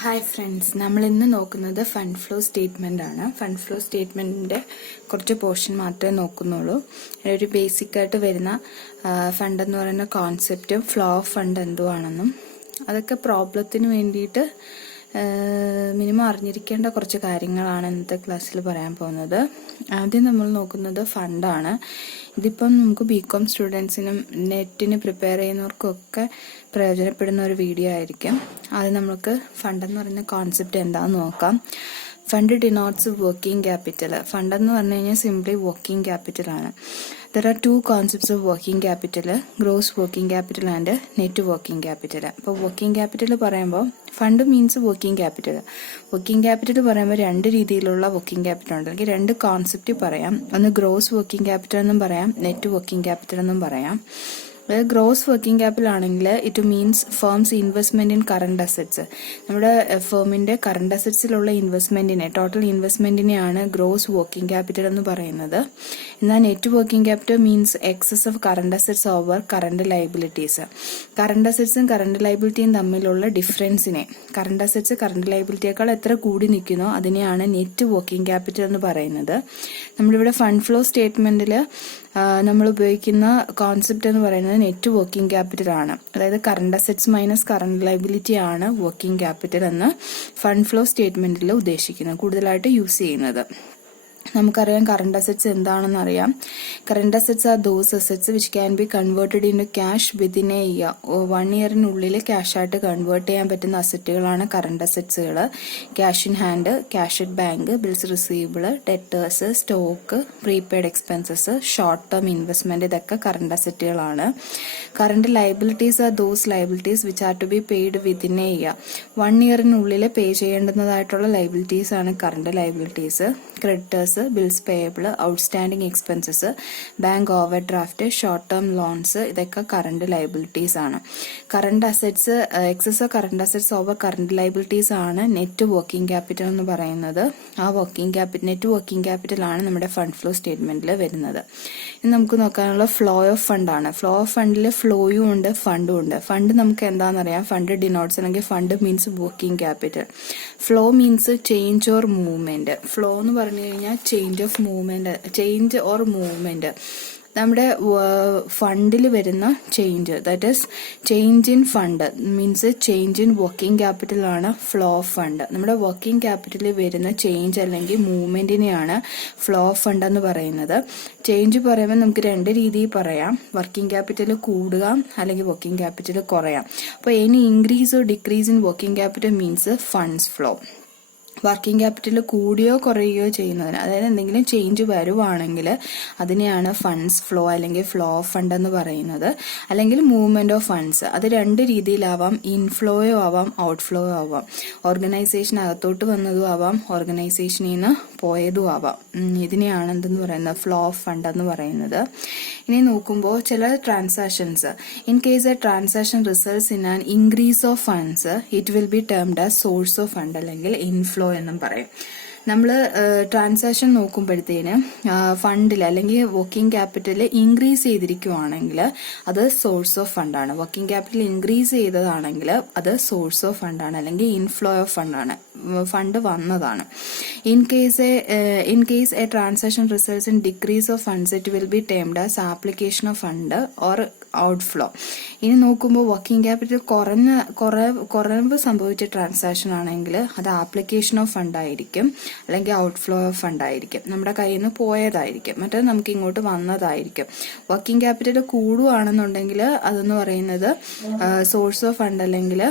Hi friends, നമ്മൾ ഇന്ന് നോക്കുന്നത് ഫണ്ട് ഫ്ലോ സ്റ്റേറ്റ്മെന്റ് ആണ്. ഫണ്ട് ഫ്ലോ സ്റ്റേറ്റ്മെന്റിന്റെ കുറച്ച് പോർഷൻ മാത്രമേ നോക്കുന്നുള്ളൂ. ഒരു ബേസിക് ആയിട്ട് വരുന്ന ഫണ്ട് എന്ന് പറയുന്ന കോൺസെപ്റ്റും ഫ്ലോ ഓഫ് ഫണ്ട് എന്തുവാണെന്നും അതൊക്കെ പ്രോബ്ലത്തിന് വേണ്ടിയിട്ട് മിനിമം അറിഞ്ഞിരിക്കേണ്ട കുറച്ച് കാര്യങ്ങളാണ് ഇന്നത്തെ ക്ലാസ്സിൽ പറയാൻ പോകുന്നത്. ആദ്യം നമ്മൾ നോക്കുന്നത് ഫണ്ടാണ്. ഇതിപ്പം നമുക്ക് ബികോം സ്റ്റുഡൻസിനും നെറ്റിന് പ്രിപ്പയർ ചെയ്യുന്നവർക്കൊക്കെ പ്രയോജനപ്പെടുന്ന ഒരു വീഡിയോ ആയിരിക്കും. അത് നമുക്ക് ഫണ്ട് എന്ന് പറയുന്ന കോൺസെപ്റ്റ് എന്താണെന്ന് നോക്കാം. Fund denotes working capital. Fund എന്ന് പറഞ്ഞു കഴിഞ്ഞാൽ സിംപ്ലി വർക്കിംഗ് ക്യാപിറ്റൽ ആണ്. There are two concepts of working capital, gross working capital and net working capital. അപ്പോൾ വർക്കിംഗ് ക്യാപിറ്റൽ പറയുമ്പോൾ fund means working capital. Working capital പറയുമ്പോൾ രണ്ട് രീതിയിലുള്ള വർക്കിംഗ് ക്യാപിറ്റൽ ഉണ്ട്. അല്ലെങ്കിൽ രണ്ട് കോൺസെപ്റ്റ് പറയാം. ഒന്ന് ഗ്രോസ് വർക്കിംഗ് ക്യാപിറ്റൽ എന്നും പറയാം, നെറ്റ് വർക്കിംഗ് ക്യാപിറ്റൽ എന്നും പറയാം. ഗ്രോസ് വർക്കിംഗ് ക്യാപിറ്റൽ ആണെങ്കിൽ it means firms investment in current assets. നമ്മുടെ ഫേമിന്റെ കറണ്ട് അസറ്റ്സിലുള്ള ഇൻവെസ്റ്റ്മെന്റിനെ, ടോട്ടൽ ഇൻവെസ്റ്റ്മെന്റിനെയാണ് ഗ്രോസ് വർക്കിംഗ് ക്യാപിറ്റൽ എന്ന് പറയുന്നത്. എന്നാൽ net working capital means excess of current assets over current liabilities. Current അസറ്റ്സും കറണ്ട് ലയബിലിറ്റിയും തമ്മിലുള്ള ഡിഫറൻസിനെ, കറണ്ട് അസറ്റ്സ് കറണ്ട് ലയബിലിറ്റിയേക്കാൾ എത്ര കൂടി നിൽക്കുന്നോ അതിനെയാണ് നെറ്റ് വർക്കിംഗ് ക്യാപിറ്റൽ എന്ന് പറയുന്നത്. നമ്മളിവിടെ ഫണ്ട് ഫ്ലോ സ്റ്റേറ്റ്മെന്റിൽ നമ്മൾ ഉപയോഗിക്കുന്ന കോൺസെപ്റ്റ് എന്ന് പറയുന്നത് നെറ്റ് വർക്കിംഗ് ക്യാപിറ്റൽ ആണ്. അതായത് current assets minus current liability ആണ് വർക്കിംഗ് ക്യാപിറ്റൽ എന്ന് ഫണ്ട് ഫ്ലോ സ്റ്റേറ്റ്മെന്റിൽ ഉദ്ദേശിക്കുന്നത്, കൂടുതലായിട്ട് യൂസ് ചെയ്യുന്നത്. നമുക്കറിയാം കറണ്ട് അസറ്റ്സ് എന്താണെന്ന് അറിയാം. Current assets are those assets which can be converted in cash within a year. 1 ഇയറിനുള്ളിൽ ക്യാഷ് ആയിട്ട് കൺവേർട്ട് ചെയ്യാൻ പറ്റുന്ന അസറ്റുകളാണ് കറണ്ട് അസറ്റ്സുകൾ. Cash in hand, cash at bank, bills receivable, debtors, stock, prepaid expenses, short term investment, ഇതൊക്കെ current അസറ്റുകളാണ്. Current liabilities are those liabilities which are to be paid within a year. 1 ഇയറിനുള്ളിൽ pay ചെയ്യേണ്ടുന്നതായിട്ടുള്ള liabilities ആണ് current liabilities. Creditors, bills payable, outstanding expenses, bank overdraft, short term loans, ഇതൊക്കെ current liabilities ആണ്. Current assets, excess current assets over current liabilities ആണ് net working capital എന്ന് പറയുന്നത്. ആ net working capital ആണ് നമ്മുടെ ഫണ്ട് ഫ്ലോ സ്റ്റേറ്റ്മെന്റിൽ വരുന്നത്. ഇനി നമുക്ക് നോക്കാനുള്ള ഫ്ലോ ഓഫ് ഫണ്ട് ആണ്. ഫ്ലോ ഓഫ് ഫണ്ടിൽ ഫ്ലോയും ഉണ്ട്, ഫണ്ടും ഉണ്ട്. ഫണ്ട് നമുക്ക് എന്താണെന്നറിയാം. ഫണ്ട് ഡിനോട്ട്സ് അല്ലെങ്കിൽ fund means working capital. Flow means change or movement. Flow എന്ന് പറഞ്ഞു കഴിഞ്ഞാൽ change of movement, change or movement. നമ്മുടെ ഫണ്ടിൽ വരുന്ന change, that is change in fund means change in working capital ആണ് ഫ്ലോ ഓഫ് ഫണ്ട്. നമ്മുടെ working ക്യാപിറ്റലിൽ വരുന്ന change അല്ലെങ്കിൽ മൂവ്മെന്റിനെയാണ് ഫ്ലോ ഓഫ് ഫണ്ട് എന്ന് പറയുന്നത്. ചേഞ്ച് പറയുമ്പോൾ നമുക്ക് രണ്ട് രീതിയിൽ പറയാം. വർക്കിംഗ് ക്യാപിറ്റൽ കൂടുക അല്ലെങ്കിൽ വർക്കിംഗ് ക്യാപിറ്റൽ കുറയാം. അപ്പോൾ any increase or decrease in working capital means funds flow. Working capital കൂടിയോ കുറയുകയോ ചെയ്യുന്നതിന്, അതായത് എന്തെങ്കിലും ചേഞ്ച് വരുവാണെങ്കിൽ അതിനെയാണ് ഫണ്ട്സ് ഫ്ലോ അല്ലെങ്കിൽ ഫ്ലോ ഓഫ് ഫണ്ട് എന്ന് പറയുന്നത്. അല്ലെങ്കിൽ മൂവ്മെന്റ് ഓഫ് ഫണ്ട്സ്. അത് രണ്ട് രീതിയിലാവാം. ഇൻഫ്ലോയോ ആവാം, ഔട്ട്ഫ്ലോയോ ആവാം. ഓർഗനൈസേഷൻ അകത്തോട്ട് വന്നതും ആവാം, ഓർഗനൈസേഷനിൽ നിന്ന് പോയതും ആവാം. ഇതിനെയാണ് എന്തെന്ന് പറയുന്നത്, ഫ്ലോ ഓഫ് ഫണ്ട് എന്ന് പറയുന്നത്. ഇനി നോക്കുമ്പോൾ ചില transactions, in case a transaction results in an increase of funds it will be termed as source of fund അല്ലെങ്കിൽ ഇൻഫ്ലോ എന്നും പറയും. നമ്മൾ ട്രാൻസാക്ഷൻ നോക്കുമ്പോഴത്തേന് ഫണ്ടിൽ അല്ലെങ്കിൽ വർക്കിംഗ് ക്യാപിറ്റൽ ഇൻക്രീസ് ചെയ്തിരിക്കുവാണെങ്കിൽ അത് സോഴ്സ് ഓഫ് ഫണ്ടാണ്. വർക്കിംഗ് ക്യാപിറ്റൽ ഇൻക്രീസ് ചെയ്തതാണെങ്കിൽ അത് സോഴ്സ് ഓഫ് ഫണ്ടാണ് അല്ലെങ്കിൽ ഇൻഫ്ലോ ഓഫ് ഫണ്ടാണ്, ഫണ്ട് വന്നതാണ്. In case a transaction results in decrease of funds it will be termed as application of fund or outflow. ഇനി നോക്കുമ്പോൾ വർക്കിംഗ് ക്യാപിറ്റൽ കുറവ് സംഭവിച്ച ട്രാൻസാക്ഷൻ ആണെങ്കിൽ അത് ആപ്ലിക്കേഷൻ ഓഫ് ഫണ്ട് ആയിരിക്കും അല്ലെങ്കിൽ ഔട്ട്ഫ്ലോ ഓഫ് ഫണ്ട് ആയിരിക്കും. നമ്മുടെ കയ്യിൽ നിന്ന് പോയതായിരിക്കും, മറ്റേത് നമുക്ക് ഇങ്ങോട്ട് വന്നതായിരിക്കും. വർക്കിംഗ് ക്യാപിറ്റൽ കൂടുകയാണെന്നുണ്ടെങ്കിൽ അതെന്ന് പറയുന്നത് സോഴ്സ് ഓഫ് ഫണ്ട് അല്ലെങ്കിൽ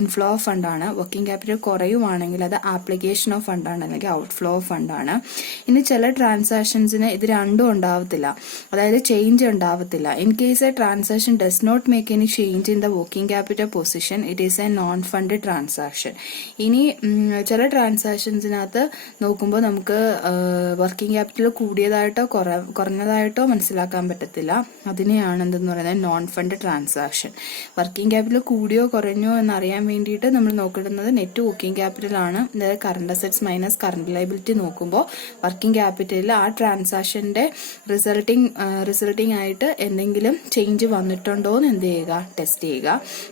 ഇൻഫ്ലോ ഓഫ് ഫണ്ടാണ്. വർക്കിംഗ് ക്യാപിറ്റൽ കുറയുവാണെങ്കിൽ അത് ആപ്ലിക്കേഷൻ ഓഫ് ഫണ്ടാണ് അല്ലെങ്കിൽ ഔട്ട്ഫ്ലോ ഓഫ് ഫണ്ടാണ്. ഇനി ചില ട്രാൻസാക്ഷൻസിന് ഇത് രണ്ടും ഉണ്ടാവത്തില്ല, അതായത് ചേഞ്ച് ഉണ്ടാവത്തില്ല. In case A transaction does not make any change in the working capital position, it is a non-funded transaction. ഇനി ചില ട്രാൻസാക്ഷൻസിനകത്ത് നോക്കുമ്പോൾ നമുക്ക് വർക്കിംഗ് ക്യാപിറ്റൽ കൂടിയതായിട്ടോ കുറഞ്ഞതായിട്ടോ മനസ്സിലാക്കാൻ പറ്റത്തില്ല. അതിനെയാണ് എന്തെന്ന് പറയുന്നത്, non fund transaction. Working capital കൂടിയോ കുറഞ്ഞോ എന്നറിയാൻ വേണ്ടിയിട്ട് നമ്മൾ നോക്കുന്നത് നെറ്റ് വർക്കിംഗ് ക്യാപിറ്റൽ ആണ്. അതായത് current assets minus current liability നോക്കുമ്പോൾ വർക്കിംഗ് ക്യാപിറ്റലിൽ ആ ട്രാൻസാക്ഷന്റെ റിസൾട്ടിംഗ് ആയിട്ട് എന്തെങ്കിലും ചേഞ്ച് ചേഞ്ച് വന്നിട്ടുണ്ടോ എന്ന് എന്ത് ചെയ്യുക, ടെസ്റ്റ് ചെയ്യുക.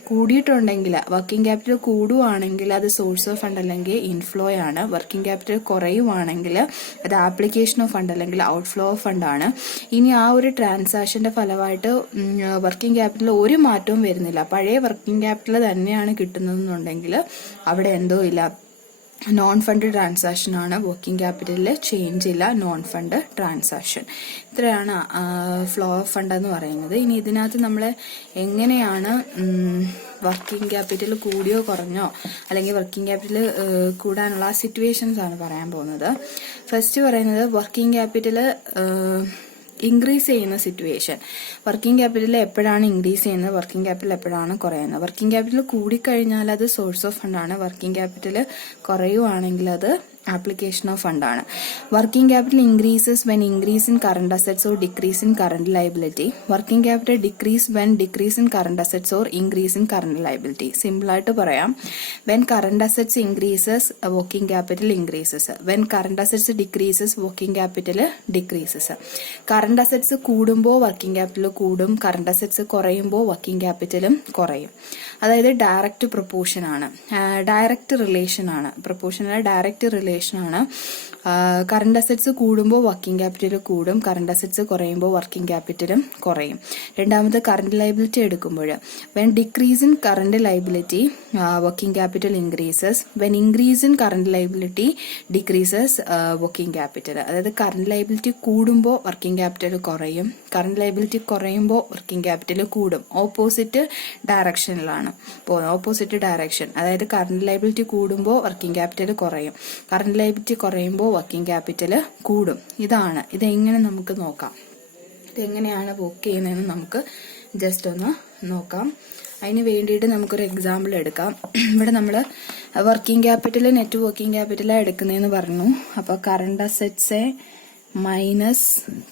കൂടിയിട്ടുണ്ടെങ്കിൽ വർക്കിംഗ് ക്യാപിറ്റൽ കൂടുവാണെങ്കിൽ അത് സോഴ്സ് ഓഫ് ഫണ്ട് അല്ലെങ്കിൽ ഇൻഫ്ലോ ആണ്. വർക്കിംഗ് ക്യാപിറ്റൽ കുറയുവാണെങ്കിൽ അത് ആപ്ലിക്കേഷൻ ഓഫ് ഫണ്ട് അല്ലെങ്കിൽ ഔട്ട്ഫ്ലോ ഓഫ് ഫണ്ട് ആണ്. ഇനി ആ ഒരു ട്രാൻസാക്ഷന്റെ ഫലമായിട്ട് വർക്കിംഗ് ക്യാപിറ്റൽ ഒരു മാറ്റവും വരുന്നില്ല, പഴയ വർക്കിംഗ് ക്യാപിറ്റൽ തന്നെയാണ് കിട്ടുന്നതെന്നുണ്ടെങ്കിൽ അവിടെ എന്തോ ഇല്ല, നോൺ ഫണ്ട് ട്രാൻസാക്ഷൻ ആണ്. വർക്കിംഗ് ക്യാപിറ്റലിൽ ചേഞ്ച് ഇല്ല, നോൺ ഫണ്ട് ട്രാൻസാക്ഷൻ. ഇത്രയാണ് ഫ്ലോ ഓഫ് ഫണ്ട് എന്ന് പറയുന്നത്. ഇനി ഇതിനകത്ത് നമ്മൾ എങ്ങനെയാണ് വർക്കിംഗ് ക്യാപിറ്റൽ കൂടിയോ കുറഞ്ഞോ അല്ലെങ്കിൽ വർക്കിംഗ് ക്യാപിറ്റൽ കൂടാനുള്ള സിറ്റുവേഷൻസ് ആണ് പറയാൻ പോകുന്നത്. ഫസ്റ്റ് പറയുന്നത് വർക്കിംഗ് ക്യാപിറ്റൽ ഇൻക്രീസ് ചെയ്യുന്ന സിറ്റുവേഷൻ. വർക്കിംഗ് ക്യാപിറ്റൽ എപ്പോഴാണ് ഇൻക്രീസ് ചെയ്യുന്നത്, വർക്കിംഗ് ക്യാപിറ്റൽ എപ്പോഴാണ് കുറയുന്നത്. വർക്കിംഗ് ക്യാപിറ്റൽ കൂടിക്കഴിഞ്ഞാൽ അത് സോഴ്സ് ഓഫ് ഫണ്ടാണ്. വർക്കിംഗ് ക്യാപിറ്റൽ കുറയുവാണെങ്കിൽ അത് ആപ്ലിക്കേഷൻ ഓഫ് ഫണ്ടാണ്. Working capital increases when increase in current assets or decrease in current liability. Working capital decrease when decrease in current assets or increase in current liability. Simple ആയിട്ട് പറയാം, when current assets increases working capital increases, when current assets decreases working capital decreases. Current assets കൂടുമ്പോൾ working capital കൂടും, current assets കുറയുമ്പോൾ working ക്യാപിറ്റലും കുറയും. അതായത് direct proportion ആണ്, direct relation ആണ്. Proportion അല്ല, ഡയറക്റ്റ് റിലേഷൻ ആണ്. കറണ്ട് അസറ്റ്സ് കൂടുമ്പോൾ വർക്കിംഗ് ക്യാപിറ്റൽ കൂടും, കറണ്ട് അസറ്റ്സ് കുറയുമ്പോൾ വർക്കിംഗ് ക്യാപിറ്റലും കുറയും. രണ്ടാമത് കറണ്ട് ലയബിലിറ്റി എടുക്കുമ്പോൾ when decrease in current liability working capital increases, when increase in current liability decreases working capital. അതായത് കറണ്ട് ലയബിലിറ്റി കൂടുമ്പോൾ വർക്കിംഗ് ക്യാപിറ്റൽ കുറയും, കറണ്ട് ലയബിലിറ്റി കുറയുമ്പോൾ വർക്കിംഗ് ക്യാപിറ്റൽ കൂടും. ഓപ്പോസിറ്റ് ഡയറക്ഷനിലാണ് പോകുന്നത്, ഓപ്പോസിറ്റ് ഡയറക്ഷൻ. അതായത് കറണ്ട് ലയബിലിറ്റി കൂടുമ്പോൾ working capital കുറയും, current liability കുറയുമ്പോൾ വർക്കിംഗ് ക്യാപിറ്റൽ കൂടും. ഇതെങ്ങനെ നമുക്ക് നോക്കാം, ഇതെങ്ങനെയാണ് വർക്ക് ചെയ്യുന്നതെന്ന് നമുക്ക് ജസ്റ്റ് ഒന്ന് നോക്കാം. അതിന് വേണ്ടിയിട്ട് നമുക്കൊരു എക്സാമ്പിൾ എടുക്കാം. ഇവിടെ നമ്മൾ വർക്കിംഗ് ക്യാപിറ്റൽ നെറ്റ് വർക്കിംഗ് ക്യാപിറ്റലാണ് എടുക്കുന്നതെന്ന് പറഞ്ഞു. അപ്പോൾ current assets minus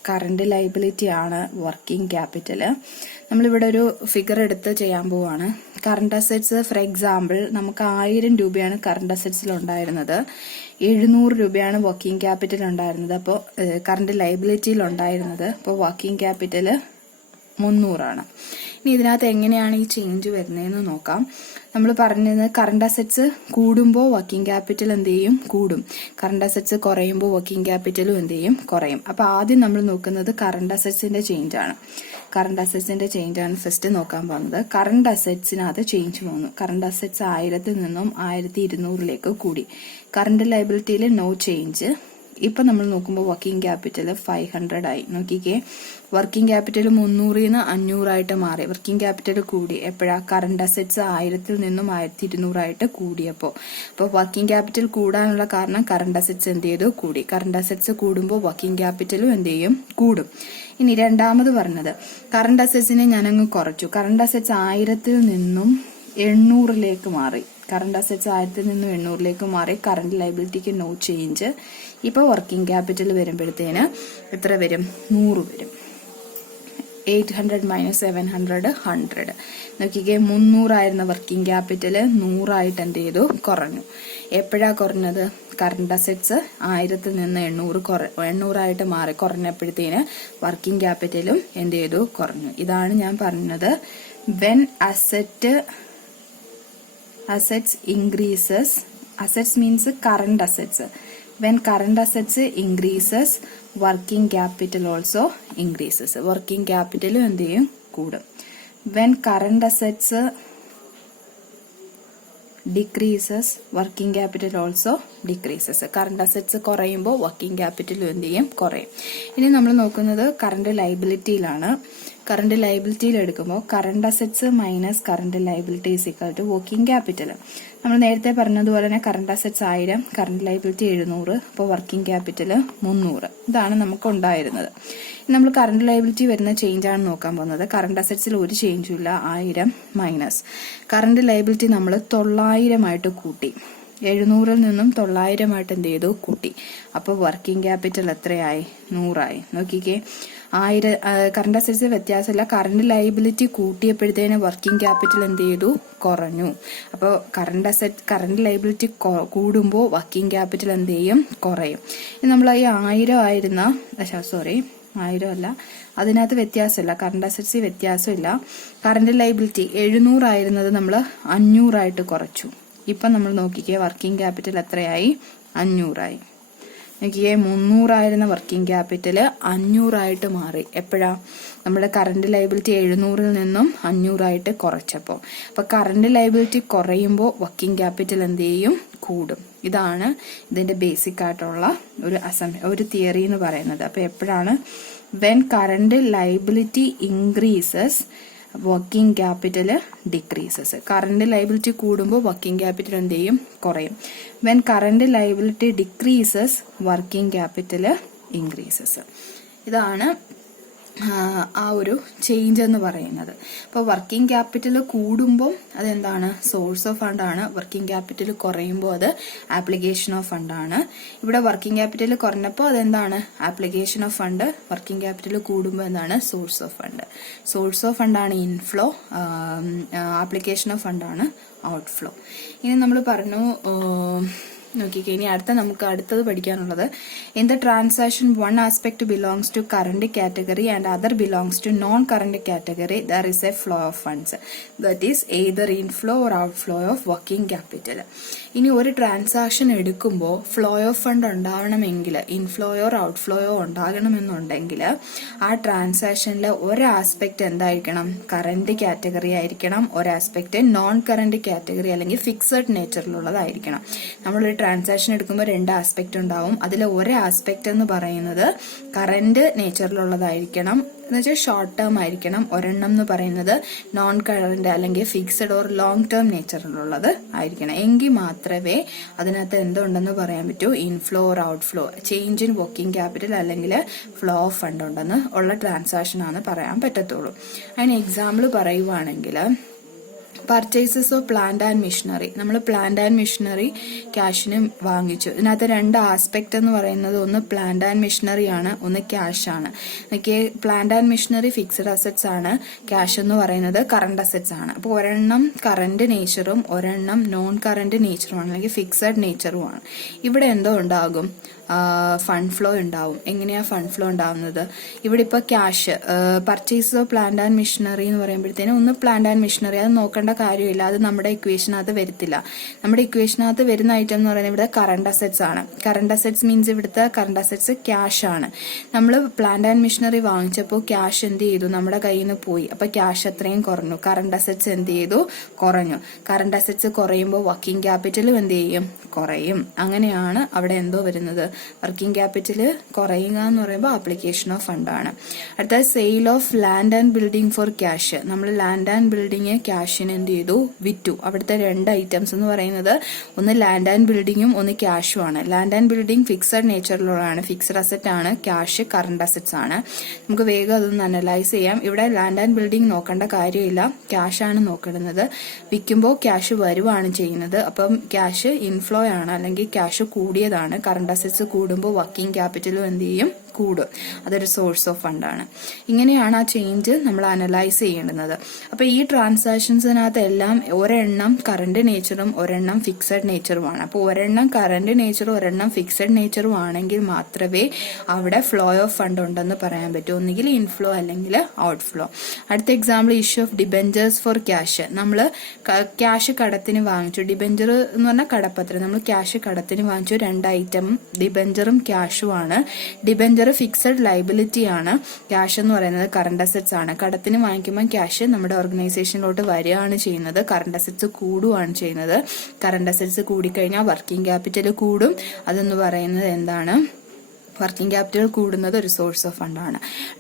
current liability ആണ് വർക്കിംഗ് ക്യാപിറ്റൽ. നമ്മളിവിടെ ഒരു ഫിഗർ എടുത്ത് ചെയ്യാൻ പോവാണ്. കറണ്ട് അസറ്റ്സ് ഫോർ എക്സാമ്പിൾ നമുക്ക് 1000 രൂപയാണ് കറണ്ട് അസറ്റ്സിൽ ഉണ്ടായിരുന്നത്, 700 രൂപയാണ് വർക്കിംഗ് ക്യാപിറ്റൽ ഉണ്ടായിരുന്നത്, അപ്പോൾ കറണ്ട് ലയബിലിറ്റിയിൽ ഉണ്ടായിരുന്നത്. അപ്പോൾ വർക്കിംഗ് ക്യാപിറ്റൽ 300 ആണ്. ഇനി ഇതിനകത്ത് എങ്ങനെയാണ് ഈ ചേഞ്ച് വരുന്നതെന്ന് നോക്കാം. നമ്മൾ പറഞ്ഞത് കറണ്ട് അസറ്റ്സ് കൂടുമ്പോൾ വർക്കിംഗ് ക്യാപിറ്റൽ എന്ത് ചെയ്യും, കൂടും. കറണ്ട് അസറ്റ്സ് കുറയുമ്പോൾ വർക്കിംഗ് ക്യാപിറ്റലും എന്ത് ചെയ്യും, കുറയും. അപ്പൊ ആദ്യം നമ്മൾ നോക്കുന്നത് കറണ്ട് അസറ്റ്സിന്റെ ചേഞ്ച് ആണ്. കറണ്ട് അസറ്റ്സിന്റെ ചേഞ്ച് ആണ് ഫസ്റ്റ് നോക്കാൻ പോകുന്നത്. കറണ്ട് അസറ്റ്സിനകത്ത് ചേഞ്ച് വന്നു. കറണ്ട് അസറ്റ്സ് 1000 നിന്നും 1200 കൂടി. കറണ്ട് ലയബിലിറ്റിയിൽ നോ ചേഞ്ച്. ഇപ്പൊ നമ്മൾ നോക്കുമ്പോൾ വർക്കിംഗ് ക്യാപിറ്റൽ 500 ആയി. നോക്കിക്കേ, വർക്കിംഗ് ക്യാപിറ്റൽ 300 500 ആയിട്ട് മാറി. വർക്കിംഗ് ക്യാപിറ്റൽ കൂടി എപ്പോഴാ, കറണ്ട് അസറ്റ്സ് 1000 നിന്നും 1200 ആയിട്ട് കൂടിയപ്പോൾ. അപ്പോൾ വർക്കിംഗ് ക്യാപിറ്റൽ കൂടാനുള്ള കാരണം കറണ്ട് അസറ്റ്സ് എന്ത് ചെയ്തു, കൂടി. കറണ്ട് അസറ്റ്സ് കൂടുമ്പോൾ വർക്കിംഗ് ക്യാപിറ്റലും എന്ത് ചെയ്യും, കൂടും. ഇനി രണ്ടാമത് പറഞ്ഞത് കറണ്ട് അസറ്റ്സിനെ ഞാനങ്ങ് കുറച്ചു. കറണ്ട് അസറ്റ്സ് 1000 നിന്നും 800 മാറി. കറണ്ട് അസറ്റ്സ് 1000 നിന്നും 800 മാറി. കറണ്ട് ലയബിലിറ്റിക്ക് നോ ചേഞ്ച്. ഇപ്പൊ വർക്കിംഗ് ക്യാപിറ്റൽ വരുമ്പോഴത്തേന് എത്ര വരും, 100 വരും. 800 മൈനസ് 700 100. നോക്കിക്കേ, 300 ആയിരുന്ന വർക്കിംഗ് ക്യാപിറ്റൽ 100 ആയിട്ട് എന്ത് ചെയ്തു, കുറഞ്ഞു. എപ്പോഴാ കുറഞ്ഞത്, കറണ്ട് അസറ്റ്സ് 1000 നിന്ന് 800 ആയിട്ട് മാറി. കുറഞ്ഞപ്പോഴത്തേന് വർക്കിംഗ് ക്യാപിറ്റലും എന്ത് ചെയ്തു, കുറഞ്ഞു. ഇതാണ് ഞാൻ പറഞ്ഞത്, when assets increases, assets means current assets. When current assets increases, working capital also increases. Working capital എന്ത് ചെയ്യും, കൂടും. When current assets decreases, working capital also decreases. Current assets കുറയുമ്പോൾ വർക്കിംഗ് ക്യാപിറ്റൽ എന്ത് ചെയ്യും, കുറയും. ഇനി നമ്മൾ നോക്കുന്നത് കറണ്ട് ലയബിലിറ്റിയിലാണ്. കറണ്ട് ലയബിലിറ്റിയിൽ എടുക്കുമ്പോൾ current assets minus current liability is equal to working capital. നമ്മൾ നേരത്തെ പറഞ്ഞതുപോലെ തന്നെ കറണ്ട് അസറ്റ്സ് 1000, കറണ്ട് ലയബിലിറ്റി 700, അപ്പോൾ വർക്കിംഗ് ക്യാപിറ്റൽ 300. ഇതാണ് നമുക്ക് ഉണ്ടായിരുന്നത്. നമ്മൾ കറണ്ട് ലയബിലിറ്റി വരുന്ന ചേഞ്ച് ആണ് നോക്കാൻ പോകുന്നത്. കറണ്ട് അസറ്റ്സിൽ ഒരു ചേഞ്ചും ഇല്ല, 1000 മൈനസ് കറണ്ട് ലയബിലിറ്റി നമ്മൾ 900 ആയിട്ട് കൂട്ടി. 700 നിന്നും 900 ആയിട്ട് എന്ത് ചെയ്തു, കൂട്ടി. അപ്പോൾ വർക്കിംഗ് ക്യാപിറ്റൽ എത്രയായി, 100 ആയി. നോക്കിക്കേ, 1000 കറണ്ട് അസറ്റ്സ് വ്യത്യാസമില്ല, കറണ്ട് ലയബിലിറ്റി കൂട്ടിയപ്പോഴത്തേന് വർക്കിംഗ് ക്യാപിറ്റൽ എന്ത് ചെയ്തു, കുറഞ്ഞു. അപ്പോൾ കറണ്ട് ലയബിലിറ്റി കൂടുമ്പോൾ വർക്കിംഗ് ക്യാപിറ്റൽ എന്ത് ചെയ്യും, കുറയും. ഇനി നമ്മൾ ഈ 1000 ആയിരുന്ന 1000 അല്ല, അതിനകത്ത് വ്യത്യാസമില്ല, കറണ്ട് അസറ്റ്സ് വ്യത്യാസമില്ല. കറണ്ട് ലൈബിലിറ്റി 700 ആയിരുന്നത് നമ്മൾ 500 ആയിട്ട് കുറച്ചു. ഇപ്പം നമ്മൾ നോക്കിക്കേ വർക്കിംഗ് ക്യാപിറ്റൽ എത്രയായി? 500 ആയി. നോക്കിയേ 300 ആയിരുന്ന വർക്കിംഗ് ക്യാപിറ്റൽ 500 ആയിട്ട് മാറി. എപ്പോഴാ? നമ്മുടെ കറണ്ട് ലൈബിലിറ്റി 700-ൽ നിന്നും 500 ആയിട്ട് കുറച്ചപ്പോൾ. അപ്പൊ കറണ്ട് ലൈബിലിറ്റി കുറയുമ്പോൾ വർക്കിംഗ് ക്യാപിറ്റൽ എന്ത് ചെയ്യും? കൂടും. ഇതാണ് ഇതിന്റെ ബേസിക് ആയിട്ടുള്ള ഒരു തിയറി എന്ന് പറയുന്നത്. അപ്പൊ എപ്പോഴാണ് when current liability increases working capital decreases. Current liability കൂടുമ്പോൾ വർക്കിംഗ് ക്യാപിറ്റൽ എന്ത് ചെയ്യും? കുറയും. When current liability decreases working capital increases. ഇതാണ് ആ ഒരു ചേഞ്ച് എന്ന് പറയുന്നത്. അപ്പോൾ വർക്കിംഗ് ക്യാപിറ്റൽ കൂടുമ്പോൾ അതെന്താണ്? സോഴ്സ് ഓഫ് ഫണ്ടാണ്. വർക്കിംഗ് ക്യാപിറ്റൽ കുറയുമ്പോൾ അത് ആപ്ലിക്കേഷൻ ഓഫ് ഫണ്ടാണ്. ഇവിടെ വർക്കിംഗ് ക്യാപിറ്റൽ കുറഞ്ഞപ്പോൾ അതെന്താണ്? Application of fund. Working capital കൂടുമ്പോൾ എന്താണ്? Source of fund. Source of ഫണ്ടാണ് ഇൻഫ്ലോ, ആപ്ലിക്കേഷൻ ഓഫ് ഫണ്ടാണ് ഔട്ട്ഫ്ലോ. ഇനി നമ്മൾ പറഞ്ഞു, നോക്കിക്കേ, ഇനി നമുക്ക് അടുത്തത് പഠിക്കാനുള്ളത്, in the transaction one aspect belongs to current category and other belongs to non current category there is a flow of funds that is either inflow or outflow of working capital. ഇനി ഒരു transaction എടുക്കുമ്പോൾ flow of fund ഉണ്ടാവണമെങ്കിൽ, ഇൻഫ്ലോയോ ഔട്ട്ഫ്ലോയോ ഉണ്ടാകണമെന്നുണ്ടെങ്കിൽ ആ ട്രാൻസാക്ഷനിൽ ഒരു aspect എന്തായിരിക്കണം? Current category ആയിരിക്കണം. ഒരു aspect non current category അല്ലെങ്കിൽ ഫിക്സഡ് നേച്ചറിലുള്ളതായിരിക്കണം. നമ്മളൊരു ട്രാൻസാക്ഷൻ എടുക്കുമ്പോൾ 2 ആസ്പെക്ട് ഉണ്ടാവും. അതിൽ ഒരു ആസ്പെക്ട് എന്ന് പറയുന്നത് കറന്റ് നേച്ചറിലുള്ളതായിരിക്കണം, എന്ന് വെച്ചാൽ ഷോർട്ട് ടേം ആയിരിക്കണം. ഒരെണ്ണം എന്ന് പറയുന്നത് നോൺ കറന്റ് അല്ലെങ്കിൽ ഫിക്സഡ് ഓർ ലോങ് ടേം നേച്ചറിലുള്ളത് ആയിരിക്കണം. എങ്കിൽ മാത്രമേ അതിനകത്ത് എന്തുണ്ടെന്ന് പറയാൻ പറ്റൂ? Inflow or outflow, change in working capital അല്ലെങ്കിൽ ഫ്ലോ ഓഫ് ഫണ്ട് ഉണ്ടെന്ന് ഉള്ള ട്രാൻസാക്ഷൻ ആണ് പറയാൻ പറ്റത്തുള്ളൂ. അതിന് എക്സാമ്പിൾ പറയുവാണെങ്കിൽ, purchases of plant and machinery. നമ്മൾ പ്ലാന്റ് ആൻഡ് മെഷീനറി ക്യാഷിന് വാങ്ങിച്ചു. ഇതിനകത്ത് 2 ആസ്പെക്ട് എന്ന് പറയുന്നത്, ഒന്ന് പ്ലാന്റ് ആൻഡ് മെഷീനറി ആണ്, ഒന്ന് ക്യാഷ് ആണ്. Plant and machinery fixed assets ആണ്, ക്യാഷ് എന്ന് പറയുന്നത് കറണ്ട് അസറ്റ്സ് ആണ്. അപ്പോൾ ഒരെണ്ണം കറണ്ട് നേച്ചറും ഒരെണ്ണം നോൺ കറണ്ട് നേച്ചറുമാണ്, അല്ലെങ്കിൽ ഫിക്സഡ് നേച്ചറുമാണ്. ഇവിടെ എന്തോ ഉണ്ടാകും? ഫണ്ട് ഫ്ലോ ഉണ്ടാവും. എങ്ങനെയാ ഫണ്ട് ഫ്ലോ ഉണ്ടാവുന്നത്? ഇവിടെ ഇപ്പോൾ cash, purchase of plant and machinery എന്ന് പറയുമ്പോഴത്തേനും ഒന്ന് പ്ലാന്റ് ആൻഡ് മെഷീനറി, അത് നോക്കേണ്ട കാര്യമില്ല, അത് നമ്മുടെ ഇക്വേഷനകത്ത് വരത്തില്ല. നമ്മുടെ ഇക്വേഷനകത്ത് വരുന്ന ഐറ്റം എന്ന് പറയുന്നത് ഇവിടെ കറണ്ട് അസറ്റ്സ് ആണ്. കറണ്ട് അസറ്റ്സ് മീൻസ് ഇവിടുത്തെ കറണ്ട് അസറ്റ്സ് ക്യാഷ് ആണ്. നമ്മൾ പ്ലാന്റ് ആൻഡ് മെഷീനറി വാങ്ങിച്ചപ്പോൾ ക്യാഷ് എന്ത് ചെയ്തു? നമ്മുടെ കയ്യിൽ നിന്ന് പോയി. അപ്പൊ ക്യാഷ് അത്രയും കുറഞ്ഞു. കറണ്ട് അസറ്റ്സ് എന്ത് ചെയ്തു? കുറഞ്ഞു. കറണ്ട് അസറ്റ്സ് കുറയുമ്പോൾ വർക്കിംഗ് ക്യാപിറ്റലും എന്ത് ചെയ്യും? കുറയും. അങ്ങനെയാണ് അവിടെ എന്തോ വരുന്നത്? വർക്കിംഗ് ക്യാപിറ്റൽ കുറയുക എന്ന് പറയുമ്പോൾ ആപ്ലിക്കേഷൻ ഓഫ് ഫണ്ടാണ്. അടുത്ത sale of land and building for cash. നമ്മൾ ലാൻഡ് ആൻഡ് ബിൽഡിംഗ് ക്യാഷിന് എന്ത് ചെയ്തു? വിറ്റു. അവിടുത്തെ 2 ഐറ്റംസ് എന്ന് പറയുന്നത് ഒന്ന് ലാൻഡ് ആൻഡ് ബിൽഡിങ്ങും ഒന്ന് ക്യാഷും ആണ്. ലാൻഡ് ആൻഡ് ബിൽഡിംഗ് ഫിക്സഡ് നേച്ചറിലുള്ളതാണ്, ഫിക്സഡ് അസറ്റ് ആണ്. ക്യാഷ് കറണ്ട് അസറ്റ്സ് ആണ്. നമുക്ക് വേഗം അതൊന്ന് അനലൈസ് ചെയ്യാം. ഇവിടെ ലാൻഡ് ആൻഡ് ബിൽഡിംഗ് നോക്കേണ്ട കാര്യമില്ല, ക്യാഷ് ആണ് നോക്കുന്നത്. വിൽക്കുമ്പോൾ ക്യാഷ് വരുവാണ് ചെയ്യുന്നത്. അപ്പം ക്യാഷ് ഇൻഫ്ലോ ആണ്, അല്ലെങ്കിൽ ക്യാഷ് കൂടിയതാണ്. കറണ്ട് അസറ്റ്സ് കൂടുമ്പോൾ വർക്കിംഗ് ക്യാപിറ്റലും എന്ത് ചെയ്യും? കൂടും. അതൊരു സോഴ്സ് ഓഫ് ഫണ്ടാണ്. ഇങ്ങനെയാണ് ആ ചേഞ്ച് നമ്മൾ അനലൈസ് ചെയ്യേണ്ടുന്നത്. അപ്പൊ ഈ ട്രാൻസാക്ഷൻസിനകത്ത് എല്ലാം ഒരെണ്ണം കറന്റ് നേച്ചറും ഒരെണ്ണം ഫിക്സഡ് നേച്ചറുമാണ്. അപ്പോൾ ഒരെണ്ണം കറന്റ് നേച്ചറും ഒരെണ്ണം ഫിക്സഡ് നേച്ചറും ആണെങ്കിൽ മാത്രമേ അവിടെ ഫ്ലോ ഓഫ് ഫണ്ട് ഉണ്ടെന്ന് പറയാൻ പറ്റൂ. ഒന്നുകിൽ ഇൻഫ്ലോ അല്ലെങ്കിൽ ഔട്ട്ഫ്ലോ. അടുത്ത example, issue of debentures four cash. നമ്മൾ ക്യാഷ് കടത്തിന് വാങ്ങിച്ചു. ഡിബെഞ്ചർ എന്ന് പറഞ്ഞാൽ കടപ്പത്രം. നമ്മൾ ക്യാഷ് കടത്തിന് വാങ്ങിച്ചു. 2 ഐറ്റം ഡിബെഞ്ചറും ക്യാഷും ആണ്. ഡിബെഞ്ചർ ഫിക്സഡ് ലൈബിലിറ്റി ആണ്, ക്യാഷ് എന്ന് പറയുന്നത് കറണ്ട് അസറ്റ്സ് ആണ്. കടത്തിന് വാങ്ങിക്കുമ്പോൾ ക്യാഷ് നമ്മുടെ ഓർഗനൈസേഷനിലോട്ട് വരികയാണ് ചെയ്യുന്നത്, കറണ്ട് അസറ്റ്സ് കൂടുകയാണ് ചെയ്യുന്നത്. കറണ്ട് അസറ്റ്സ് കൂടിക്കഴിഞ്ഞാൽ വർക്കിംഗ് ക്യാപിറ്റൽ കൂടും. അതെന്ന് പറയുന്നത് എന്താണ്? വർക്കിംഗ് ക്യാപിറ്റൽ കൂടുന്നത് ഒരു സോഴ്സ് ഓഫ് ഫണ്ടാണ്.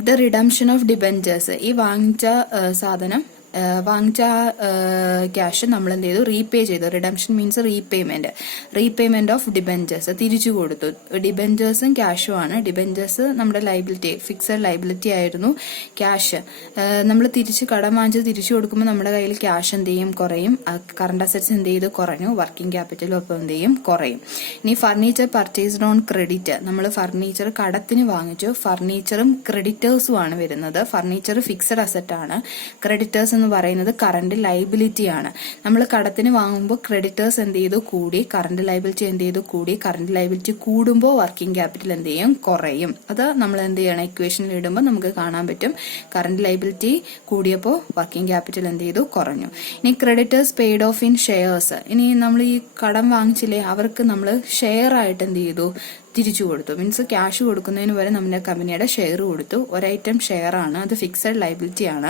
The redemption of debentures. ഈ വാങ്ങിച്ച സാധനം, വാങ്ങിച്ച ക്യാഷ് നമ്മൾ എന്ത് ചെയ്തു? റീപേ ചെയ്തു. Redemption means repayment of debentures, തിരിച്ചു കൊടുത്തു. ഡിബെഞ്ചേഴ്സും ക്യാഷും ആണ്. ഡിബെഞ്ചേഴ്സ് നമ്മുടെ ലൈബിലിറ്റി, ഫിക്സഡ് ലൈബിലിറ്റി ആയിരുന്നു. ക്യാഷ് നമ്മൾ കടം വാങ്ങിച്ച് തിരിച്ചു കൊടുക്കുമ്പോൾ നമ്മുടെ കയ്യിൽ ക്യാഷ് എന്ത് ചെയ്യും? കുറയും. കറണ്ട് അസറ്റ്സ് എന്ത് ചെയ്തു? കുറഞ്ഞു. വർക്കിംഗ് ക്യാപിറ്റലും ഒപ്പം എന്ത് ചെയ്യും? കുറയും. ഇനി ഫർണിച്ചർ പർച്ചേസ്ഡ് ഓൺ ക്രെഡിറ്റ്. നമ്മൾ ഫർണിച്ചർ കടത്തിന് വാങ്ങിച്ചു. ഫർണിച്ചറും ക്രെഡിറ്റേഴ്സും ആണ് വരുന്നത്. ഫർണിച്ചർ ഫിക്സഡ് അസറ്റ് ആണ്. ക്രെഡിറ്റേഴ്സ് എന്ന് എന്ന് പറയുന്നത് കറണ്ട് ലൈബിലിറ്റി ആണ്. നമ്മൾ കടത്തിന് വാങ്ങുമ്പോൾ ക്രെഡിറ്റേഴ്സ് എന്ത് ചെയ്തു കൂടി, കറണ്ട് ലൈബിലിറ്റി എന്ത് ചെയ്തു കൂടി. കറണ്ട് ലൈബിലിറ്റി കൂടുമ്പോൾ വർക്കിംഗ് ക്യാപിറ്റൽ എന്ത് ചെയ്യും, കുറയും. അത് നമ്മൾ എന്ത് ചെയ്യണം, ഇക്വേഷനിൽ ഇടുമ്പോൾ നമുക്ക് കാണാൻ പറ്റും. കറണ്ട് ലൈബിലിറ്റി കൂടിയപ്പോൾ വർക്കിംഗ് ക്യാപിറ്റൽ എന്ത് ചെയ്തു, കുറഞ്ഞു. ഇനി creditors paid of in shares. ഇനി നമ്മൾ ഈ കടം വാങ്ങിച്ചില്ലേ, അവർക്ക് നമ്മൾ ഷെയർ ആയിട്ട് എന്ത് ചെയ്തു, തിരിച്ചു കൊടുത്തു. മീൻസ് ക്യാഷ് കൊടുക്കുന്നതിന് വരെ നമ്മുടെ കമ്പനിയുടെ ഷെയർ കൊടുത്തു. ഒരൈറ്റം ഷെയർ ആണ്, അത് ഫിക്സഡ് ലൈബിലിറ്റി ആണ്.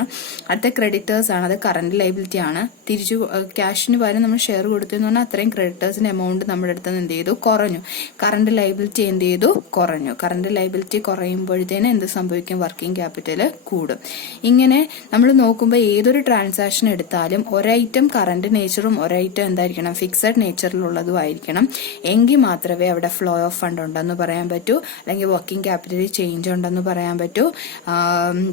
അടുത്ത ക്രെഡിറ്റേഴ്സ് ആണ്, അത് കറന്റ് ലൈബിലിറ്റി ആണ്. തിരിച്ചു ക്യാഷിന് പകരം നമ്മൾ ഷെയർ കൊടുത്തു എന്ന് പറഞ്ഞാൽ അത്രയും ക്രെഡിറ്റേഴ്സിന്റെ എമൗണ്ട് നമ്മുടെ അടുത്ത് എന്ത് ചെയ്തു, കുറഞ്ഞു. കറന്റ് ലൈബിലിറ്റി എന്ത് ചെയ്തു, കുറഞ്ഞു. കറന്റ് ലൈബിലിറ്റി കുറയുമ്പോഴത്തേന് എന്ത് സംഭവിക്കും, വർക്കിംഗ് ക്യാപിറ്റൽ കൂടും. ഇങ്ങനെ നമ്മൾ നോക്കുമ്പോൾ ഏതൊരു ട്രാൻസാക്ഷൻ എടുത്താലും ഒരൈറ്റം കറന്റ് നേച്ചറും ഒരൈറ്റം എന്തായിരിക്കണം, ഫിക്സഡ് നേച്ചറിലുള്ളതും ആയിരിക്കണം. എങ്കിൽ മാത്രമേ അവിടെ ഫ്ലോ ഓഫ് ഫണ്ട് ഉണ്ടെന്ന് പറയാൻ പറ്റൂ, അല്ലെങ്കിൽ വർക്കിംഗ് ക്യാപിറ്റലിൽ ചേഞ്ച് ഉണ്ടെന്ന് പറയാൻ പറ്റൂ.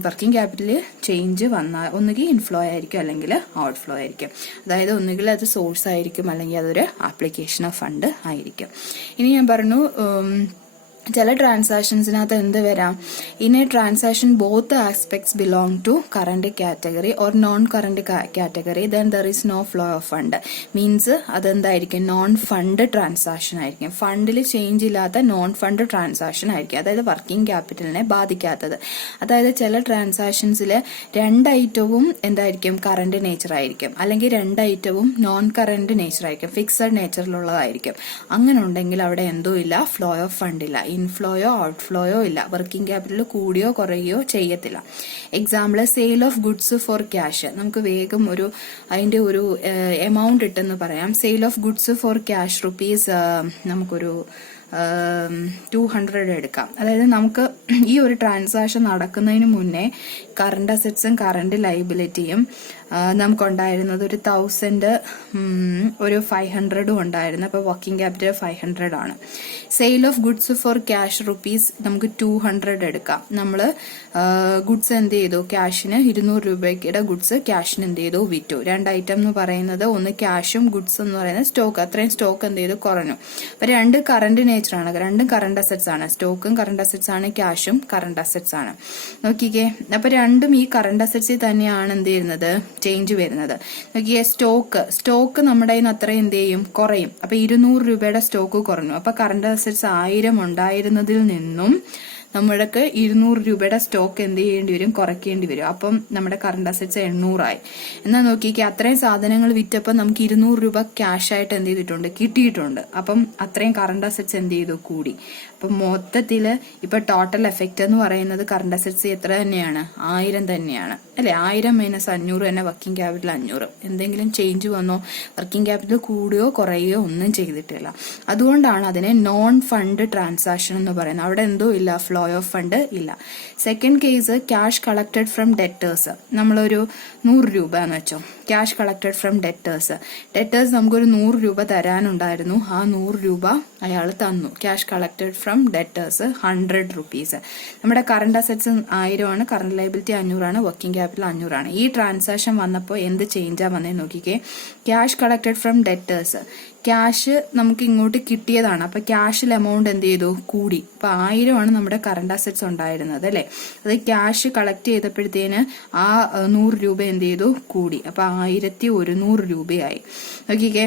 വർക്കിംഗ് ക്യാപിറ്റലിൽ ചേഞ്ച് വന്നാൽ ഒന്നുകിൽ ഇൻഫ്ലോ ആയിരിക്കും അല്ലെങ്കിൽ ഔട്ട്ഫ്ലോ ആയിരിക്കും. അതായത് ഒന്നുകിൽ അത് സോഴ്സ് ആയിരിക്കും അല്ലെങ്കിൽ അതൊരു ആപ്ലിക്കേഷൻ ഓഫ് ഫണ്ട് ആയിരിക്കും. ഇനി ഞാൻ പറഞ്ഞു ചില ട്രാൻസാക്ഷൻസിനകത്ത് എന്ത് വരാം, in a transaction both aspects belong to current category or non current category then there is no flow of fund. Means അതെന്തായിരിക്കും, നോൺ ഫണ്ട് ട്രാൻസാക്ഷൻ ആയിരിക്കും. ഫണ്ടിൽ ചേഞ്ച് ഇല്ലാത്ത നോൺ ഫണ്ട് ട്രാൻസാക്ഷൻ ആയിരിക്കും. അതായത് വർക്കിംഗ് ക്യാപിറ്റലിനെ ബാധിക്കാത്തത്. അതായത് ചില ട്രാൻസാക്ഷൻസിൽ രണ്ട് ഐറ്റവും എന്തായിരിക്കും, കറന്റ് നേച്ചർ ആയിരിക്കും, അല്ലെങ്കിൽ രണ്ട് ഐറ്റവും നോൺ കറന്റ് നേച്ചർ ആയിരിക്കും, ഫിക്സഡ് നേച്ചറിലുള്ളതായിരിക്കും. അങ്ങനെ ഉണ്ടെങ്കിൽ അവിടെ എന്തോ ഇല്ല, ഫ്ലോ ഓഫ് ഫണ്ട് ഇല്ല, ഇൻഫ്ലോയോ ഔട്ട്ഫ്ലോയോ ഇല്ല. വർക്കിംഗ് ക്യാപിറ്റൽ കൂടിയോ കുറയോ ചെയ്യത്തില്ല. Example sale of goods for cash. നമുക്ക് വേഗം അതിന്റെ ഒരു എമൗണ്ട് ഇട്ടെന്ന് പറയാം. Sale of goods for cash rupees നമുക്കൊരു 200 എടുക്കാം. അതായത് നമുക്ക് ഈ ഒരു ട്രാൻസാക്ഷൻ നടക്കുന്നതിന് മുന്നേ കറണ്ട് അസറ്റ്സും കറണ്ട് ലൈബിലിറ്റിയും നമുക്കുണ്ടായിരുന്നത് ഒരു 1000 ഒരു 500 ഉണ്ടായിരുന്നു. അപ്പൊ വർക്കിംഗ് ക്യാപിറ്റൽ 500 ആണ്. Sale of goods for cash rupees നമുക്ക് 200 എടുക്കാം. നമ്മള് ഗുഡ്സ് എന്ത് ചെയ്തു, ക്യാഷിന് 200 രൂപയ്ക്കുടെ ഗുഡ്സ് ക്യാഷിന് എന്ത് ചെയ്തു, വിറ്റു. രണ്ട് ഐറ്റം എന്ന് പറയുന്നത് ഒന്ന് ക്യാഷും ഗുഡ്സ് എന്ന് പറയുന്നത് സ്റ്റോക്ക്. അത്രയും സ്റ്റോക്ക് എന്ത് ചെയ്തു, കുറഞ്ഞു. അപ്പൊ രണ്ട് കറന്റ് നേച്ചർ ആണ്, രണ്ടും കറന്റ് അസറ്റ്സ് ആണ്. സ്റ്റോക്കും കറന്റ് അസറ്റ്സ് ആണ്, ക്യാഷും കറന്റ് അസറ്റ്സ് ആണ്. നോക്കിക്കേ, അപ്പൊ രണ്ടും ഈ കറന്റ് അസറ്റ്സിൽ തന്നെയാണ് എന്ത് ചെയ്യുന്നത്, ചേഞ്ച് വരുന്നത്. നോക്കിയേ, സ്റ്റോക്ക് നമ്മുടെ കയ്യിൽ നിന്ന് അത്രയും എന്ത് ചെയ്യും, കുറയും. അപ്പൊ 200 രൂപയുടെ സ്റ്റോക്ക് കുറഞ്ഞു. അപ്പൊ കറന്റ് അസറ്റ്സ് 1000 ഉണ്ടായിരുന്നതിൽ നിന്നും നമ്മൾക്ക് 200 രൂപയുടെ സ്റ്റോക്ക് എന്ത് ചെയ്യേണ്ടി വരും, കുറയ്ക്കേണ്ടി വരും. അപ്പം നമ്മുടെ കറണ്ട് അസറ്റ്സ് 800 ആയി. എന്നാൽ നോക്കിക്കേ, അത്രയും സാധനങ്ങൾ വിറ്റപ്പോൾ നമുക്ക് 200 രൂപ ക്യാഷ് ആയിട്ട് എന്ത് ചെയ്തിട്ടുണ്ട്, കിട്ടിയിട്ടുണ്ട്. അപ്പം അത്രയും കറണ്ട് അസറ്റ്സ് എന്ത് ചെയ്തു, കൂടി. അപ്പൊ മൊത്തത്തില് ഇപ്പൊ ടോട്ടൽ എഫക്റ്റ് എന്ന് പറയുന്നത് കറണ്ട് അസറ്റ്സ് എത്ര തന്നെയാണ്, 1000 തന്നെയാണ് അല്ലെ. 1000 മൈനസ് 500 തന്നെ വർക്കിംഗ് ക്യാപിറ്റൽ 500. എന്തെങ്കിലും ചേഞ്ച് വന്നോ, വർക്കിംഗ് ക്യാപിറ്റൽ കൂടുകയോ കുറയുകയോ ഒന്നും ചെയ്തിട്ടില്ല. അതുകൊണ്ടാണ് അതിനെ നോൺ ഫണ്ട് ട്രാൻസാക്ഷൻ എന്ന് പറയുന്നത്. അവിടെ എന്തോ ഇല്ല, ഫ്ലോ ഓഫ് ഫണ്ട് ഇല്ല. Second case, cash collected from debtors. നമ്മളൊരു 100 രൂപ എന്ന് വെച്ചോ, ക്യാഷ് കളക്ടഡ് ഫ്രം ഡെറ്റേഴ്സ് നമുക്കൊരു 100 രൂപ തരാനുണ്ടായിരുന്നു. ആ 100 രൂപ അയാൾ തന്നു. Cash collected from debtors 100 rupees. നമ്മുടെ കറണ്ട് അസറ്റ്സ് 1000 ആണ്, കറണ്ട് ലൈബിലിറ്റി 500 ആണ്, വർക്കിംഗ് ക്യാപിറ്റൽ 500 ആണ്. ഈ ട്രാൻസാക്ഷൻ വന്നപ്പോൾ എന്ത് ചേഞ്ചാ വന്നേ നോക്കിക്കേ. Cash collected from debtors, cash നമുക്ക് ഇങ്ങോട്ട് കിട്ടിയതാണ്. അപ്പൊ ക്യാഷിൽ എമൗണ്ട് എന്ത് ചെയ്തു, കൂടി. അപ്പൊ 1000 ആണ് നമ്മുടെ കറണ്ട് അസറ്റ്സ് ഉണ്ടായിരുന്നത് അല്ലെ. അത് ക്യാഷ് കളക്ട് ചെയ്തപ്പോഴത്തേന് ആ 100 രൂപ എന്ത് ചെയ്തു, കൂടി. അപ്പൊ 1100 രൂപയായി. നോക്കിക്കേ,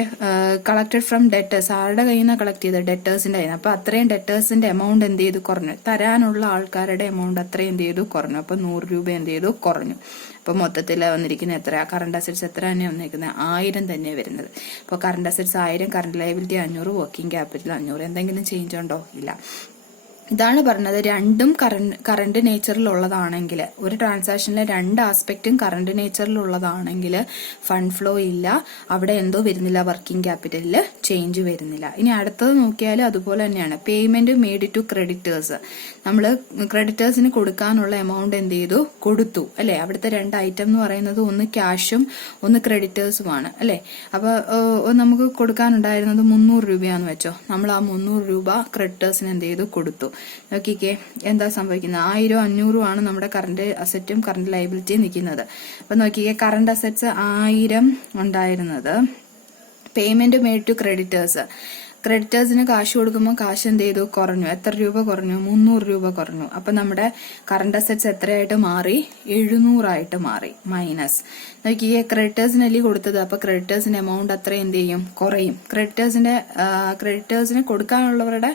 കളക്ടഡ് ഫ്രം ഡെറ്റേഴ്സ്, ആരുടെ കയ്യിൽ നിന്നാണ് കളക്ട് ചെയ്തത്, ഡെറ്റേഴ്സിന്റെ കയ്യിൽ നിന്ന്. അപ്പൊ അത്രയും ഡെറ്റേഴ്സിന്റെ എമൗണ്ട് എന്ത് ചെയ്തു, കുറഞ്ഞു. തരാനുള്ള ആൾക്കാരുടെ എമൗണ്ട് അത്രയും എന്ത് ചെയ്തു, കുറഞ്ഞു. അപ്പൊ 100 രൂപ എന്ത് ചെയ്തു, കുറഞ്ഞു. അപ്പൊ മൊത്തത്തിൽ വന്നിരിക്കുന്ന എത്ര, കറണ്ട് അസറ്റ്സ് എത്ര തന്നെയാണ് വന്നിരിക്കുന്നത്, 1000 തന്നെയാണ് വരുന്നത്. അപ്പോൾ current assets 1000, current liability 500, working capital 500. എന്തെങ്കിലും ചേഞ്ച് ഉണ്ടോ, ഇല്ല. ഇതാണ് പറഞ്ഞത്, രണ്ടും കറന്റ് നേച്ചറിലുള്ളതാണെങ്കിൽ, ഒരു ട്രാൻസാക്ഷനിലെ രണ്ട് ആസ്പെക്റ്റും കറന്റ് നേച്ചറിലുള്ളതാണെങ്കിൽ ഫണ്ട് ഫ്ലോ ഇല്ല, അവിടെ എന്തോ വരുന്നില്ല, വർക്കിംഗ് ക്യാപിറ്റലിൽ ചേഞ്ച് വരുന്നില്ല. ഇനി അടുത്തത് നോക്കിയാൽ അതുപോലെ തന്നെയാണ്. Payment made to creditors. നമ്മൾ ക്രെഡിറ്റേഴ്സിന് കൊടുക്കാനുള്ള എമൗണ്ട് എന്ത് ചെയ്തു, കൊടുത്തു അല്ലെ. അവിടുത്തെ രണ്ട് ഐറ്റം എന്ന് പറയുന്നത് ഒന്ന് ക്യാഷും ഒന്ന് ക്രെഡിറ്റേഴ്സുമാണ് അല്ലെ. അപ്പൊ നമുക്ക് കൊടുക്കാനുണ്ടായിരുന്നത് 300 രൂപയാന്ന് വെച്ചോ. നമ്മൾ ആ 300 രൂപ ക്രെഡിറ്റേഴ്സിന് എന്ത് ചെയ്തു, കൊടുത്തു. നോക്കിക്കേ, എന്താ സംഭവിക്കുന്നത്, 1000 500 ആണ് നമ്മുടെ കറന്റ് അസറ്റും കറന്റ് ലയബിലിറ്റിയും നിൽക്കുന്നത്. അപ്പൊ നോക്കിക്കേ, കറന്റ് അസറ്റ്സ് 1000 ഉണ്ടായിരുന്നത്, പേയ്മെന്റ് മെയ്ഡ് ടു ക്രെഡിറ്റേഴ്സ് ക്രെഡിറ്റേഴ്സിന് കാശ് കൊടുക്കുമ്പോൾ കാശ് എന്ത് ചെയ്തു, കുറഞ്ഞു. എത്ര രൂപ കുറഞ്ഞു? 300 രൂപ കുറഞ്ഞു. അപ്പൊ നമ്മുടെ കറണ്ട് അസറ്റ്സ് എത്രയായിട്ട് മാറി? 700 മാറി. മൈനസ് നോക്കിയേ, ക്രെഡിറ്റേഴ്സിനല്ലേ കൊടുത്തത്, അപ്പൊ ക്രെഡിറ്റേഴ്സിന്റെ എമൗണ്ട് അത്ര എന്ത് ചെയ്യും? കുറയും. ക്രെഡിറ്റേഴ്സിന് കൊടുക്കാനുള്ളവരുടെ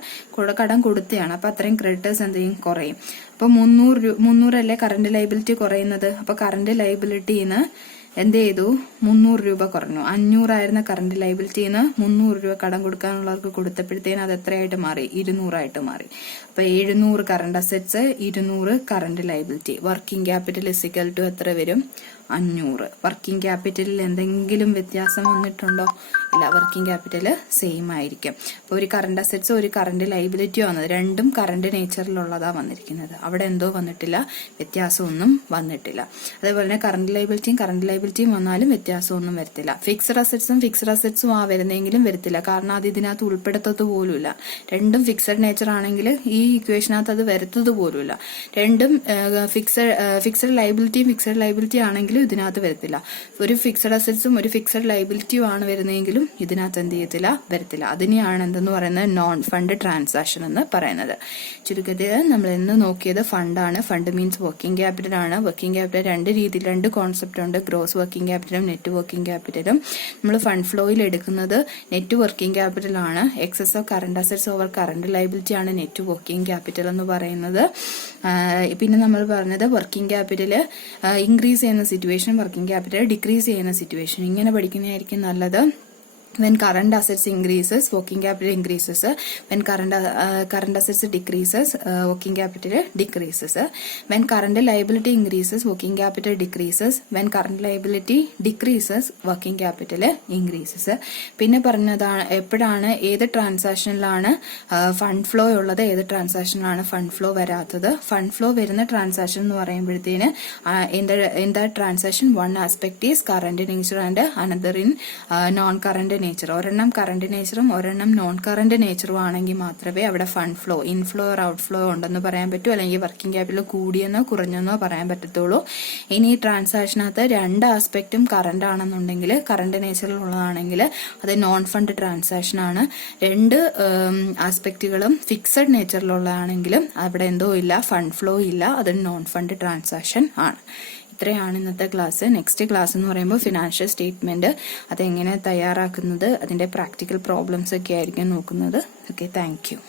കടം കൊടുത്തതാണ്, അപ്പൊ അത്രയും ക്രെഡിറ്റേഴ്സ് എന്ത് ചെയ്യും? കുറയും. അപ്പൊ 300 അല്ലേ കറണ്ട് ലൈബിലിറ്റി കുറയുന്നത്. അപ്പൊ കറണ്ട് ലൈബിലിറ്റിന്ന് എന്ത് ചെയ്തു? 300 രൂപ കുറഞ്ഞു. 500 ആയിരുന്ന കറണ്ട് ലൈബിലിറ്റിന്ന് 300 രൂപ കടം കൊടുക്കാനുള്ളവർക്ക് കൊടുത്തപ്പോഴത്തേന് അത് എത്രയായിട്ട് മാറി? 200 മാറി. അപ്പൊ 700 current assets, 200 current liability. Working capital is equal to എത്ര വരും? 500. വർക്കിംഗ് ക്യാപിറ്റലിൽ എന്തെങ്കിലും വ്യത്യാസം വന്നിട്ടുണ്ടോ? ഇല്ല, വർക്കിംഗ് ക്യാപിറ്റൽ സെയിം ആയിരിക്കും. അപ്പൊ ഒരു കറണ്ട് അസറ്റ്സ് ഒരു കറണ്ട് ലൈബിലിറ്റിയോ വന്നത്, രണ്ടും കറണ്ട് നേച്ചറിലുള്ളതാ വന്നിരിക്കുന്നത്. അവിടെ എന്തോ വന്നിട്ടില്ല, വ്യത്യാസമൊന്നും വന്നിട്ടില്ല. അതേപോലെ തന്നെ കറണ്ട് ലൈബിലിറ്റിയും വന്നാലും വ്യത്യാസമൊന്നും വരത്തില്ല. ഫിക്സഡ് അസറ്റ്സും വരുന്നെങ്കിലും വരത്തില്ല, കാരണം അത് ഇതിനകത്ത് ഉൾപ്പെടുത്തത് പോലുമില്ല. രണ്ടും ഫിക്സഡ് നേച്ചർ ആണെങ്കിൽ ഈ ഇക്വേഷനകത്ത് അത് വരുത്തത് പോലുമില്ല. രണ്ടും ഫിക്സഡ് ലൈബിലിറ്റി ആണെങ്കിലും ഇതിനകത്ത് വരത്തില്ല. ഒരു ഫിക്സഡ് അസറ്റ്സും ഒരു ഫിക്സഡ് ലൈബിലിറ്റിയും ആണ് വരുന്നതെങ്കിലും ഇതിനകത്ത് എന്ത് ചെയ്യത്തില്ല, വരത്തില്ല. അതിനെയാണ് എന്തെന്ന് പറയുന്നത്? നോൺ ഫണ്ട് ട്രാൻസാക്ഷൻ എന്ന് പറയുന്നത്. ചുരുക്കത്തിൽ നമ്മൾ ഇന്ന് നോക്കിയത് ഫണ്ടാണ്. ഫണ്ട് മീൻസ് വർക്കിംഗ് ക്യാപിറ്റൽ ആണ്. വർക്കിംഗ് ക്യാപിറ്റൽ രണ്ട് കോൺസെപ്റ്റ് ഉണ്ട്, ഗ്രോസ് വർക്കിംഗ് ക്യാപിറ്റലും നെറ്റ് വർക്കിംഗ് ക്യാപിറ്റലും. നമ്മൾ ഫണ്ട് ഫ്ലോയിൽ എടുക്കുന്നത് നെറ്റ് വർക്കിംഗ് ക്യാപിറ്റൽ ആണ്. Excess of current assets over current liability ആണ് നെറ്റ് വർക്കിംഗ് ക്യാപിറ്റൽ എന്ന് പറയുന്നത്. പിന്നെ നമ്മൾ പറഞ്ഞത് വർക്കിംഗ് ക്യാപിറ്റൽ ഇൻക്രീസ് ചെയ്യുന്ന സിറ്റുവേഷൻ, വർക്കിംഗ് ക്യാപിറ്റൽ ഡിക്രീസ് ചെയ്യുന്ന സിറ്റുവേഷൻ. ഇങ്ങനെ പഠിക്കുന്നതായിരിക്കും നല്ലത്. When current assets increases, working capital increases. When current assets decreases, working capital decreases. When current liability increases, working capital decreases. When current liability decreases, working capital increases. പിന്നെ പറഞ്ഞതാണ് എപ്പോഴാണ് ഏത് ട്രാൻസാക്ഷനിലാണ് fund flow ഉള്ളത്, ഏത് ട്രാൻസാക്ഷനിലാണ് fund flow വരാത്തത്. Fund flow വരുന്ന transaction എന്ന് പറയുമ്പോഴത്തേന് in that transaction one aspect is current nature and another in non current nature. ഒരെണ്ണം കറണ്ട് നേച്ചറും ഒരെണ്ണം നോൺ കറണ്ട് നേച്ചറും ആണെങ്കിൽ മാത്രമേ അവിടെ fund flow, inflow or out flow ഉണ്ടെന്ന് പറയാൻ പറ്റൂ, അല്ലെങ്കിൽ വർക്കിംഗ് ക്യാപിറ്റൽ കൂടിയെന്നോ കുറഞ്ഞെന്നോ പറയാൻ പറ്റത്തുള്ളൂ. ഇനി ഈ ട്രാൻസാക്ഷനകത്ത് രണ്ട് ആസ്പെക്റ്റും കറണ്ട് ആണെന്നുണ്ടെങ്കിൽ, കറണ്ട് നേച്ചറിലുള്ളതാണെങ്കിൽ അത് നോൺ ഫണ്ട് ട്രാൻസാക്ഷൻ ആണ്. രണ്ട് ആസ്പെക്റ്റുകളും ഫിക്സഡ് നേച്ചറിലുള്ളതാണെങ്കിലും അവിടെ എന്തോ ഇല്ല, ഫണ്ട് ഫ്ലോ ഇല്ല, അത് നോൺ ഫണ്ട് ട്രാൻസാക്ഷൻ ആണ്. ഇത്രയാണ് ഇന്നത്തെ ക്ലാസ്. നെക്സ്റ്റ് ക്ലാസ് എന്ന് പറയുമ്പോൾ ഫിനാൻഷ്യൽ സ്റ്റേറ്റ്മെന്റ് അതെങ്ങനെ തയ്യാറാക്കുന്നത്, അതിന്റെ പ്രാക്ടിക്കൽ പ്രോബ്ലംസ് ഒക്കെ ആയിരിക്കും നോക്കുന്നത്. Okay, thank you.